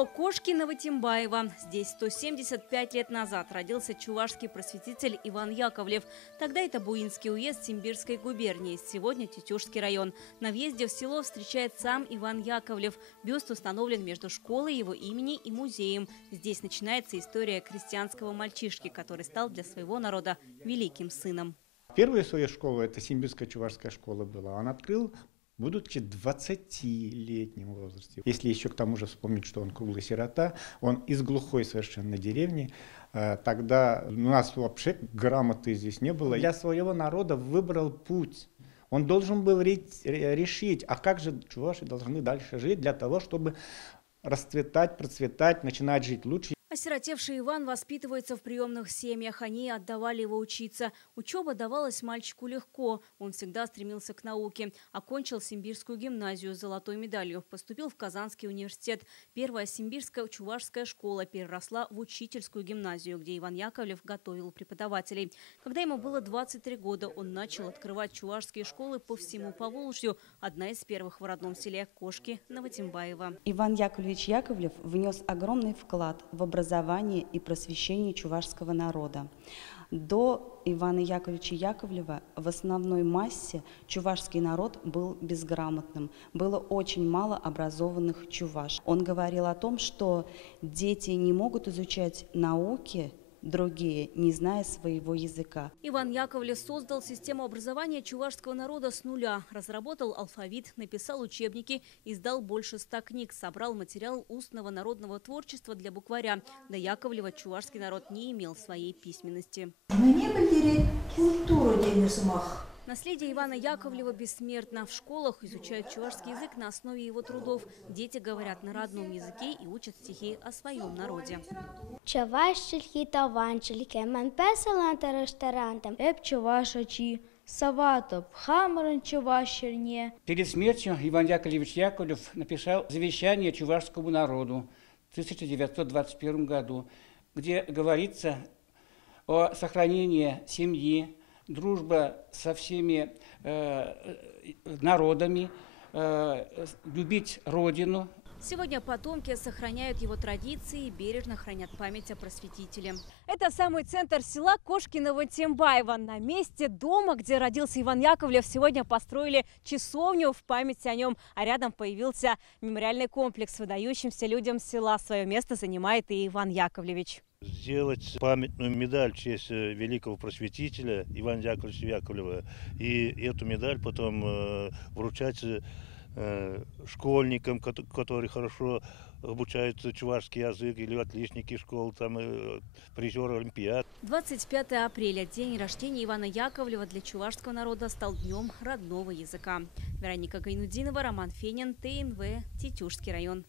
Село Кошки Новотимбаево. Здесь 175 лет назад родился чувашский просветитель Иван Яковлев. Тогда это Буинский уезд Симбирской губернии, сегодня Тетюшский район. На въезде в село встречает сам Иван Яковлев. Бюст установлен между школой его имени и музеем. Здесь начинается история крестьянского мальчишки, который стал для своего народа великим сыном. Первую свою школу, это Симбирская чувашская школа была, он открыл, будучи 20-летним возрасте. Если еще к тому же вспомнить, что он круглый сирота, он из глухой совершенно деревни, тогда у нас вообще грамоты здесь не было. Для своего народа выбрал путь. Он должен был решить, а как же чуваши должны дальше жить для того, чтобы расцветать, процветать, начинать жить лучше. Осиротевший Иван воспитывается в приемных семьях. Они отдавали его учиться. Учеба давалась мальчику легко. Он всегда стремился к науке. Окончил Симбирскую гимназию с золотой медалью. Поступил в Казанский университет. Первая Симбирская чувашская школа переросла в учительскую гимназию, где Иван Яковлев готовил преподавателей. Когда ему было 23 года, он начал открывать чувашские школы по всему Поволжью. Одна из первых в родном селе Кошки Новотимбаево. Иван Яковлевич Яковлев внес огромный вклад в образование и просвещение чувашского народа. До Ивана Яковлевича Яковлева в основной массе чувашский народ был безграмотным. Было очень мало образованных чуваш. Он говорил о том, что дети не могут изучать науки другие, не зная своего языка. Иван Яковлев создал систему образования чувашского народа с нуля. Разработал алфавит, написал учебники, издал больше 100 книг, собрал материал устного народного творчества для букваря. До Яковлева чувашский народ не имел своей письменности. Наследие Ивана Яковлева бессмертно. В школах изучают чувашский язык на основе его трудов. Дети говорят на родном языке и учат стихи о своем народе. Чавашчильки таванчильки, мен песелан тараштерантам, эп чавашачи, саватоп, хамран чавашерне. Перед смертью Иван Яковлевич Яковлев написал завещание чувашскому народу в 1921 году, где говорится о сохранении семьи, дружба со всеми народами, любить родину. Сегодня потомки сохраняют его традиции и бережно хранят память о просветителе. Это самый центр села Кошки Новотимбаево. На месте дома, где родился Иван Яковлев, сегодня построили часовню в память о нем. А рядом появился мемориальный комплекс выдающимся людям села. Свое место занимает и Иван Яковлевич. Сделать памятную медаль в честь великого просветителя Ивана Яковлевича Яковлева. И эту медаль потом вручать школьникам, которые хорошо обучают чувашский язык, или отличники школ, там, призеры олимпиад. 25 апреля, день рождения Ивана Яковлева, для чувашского народа стал днем родного языка. Вероника Гайнудинова, Роман Фенин, ТНВ, Тетюшский район.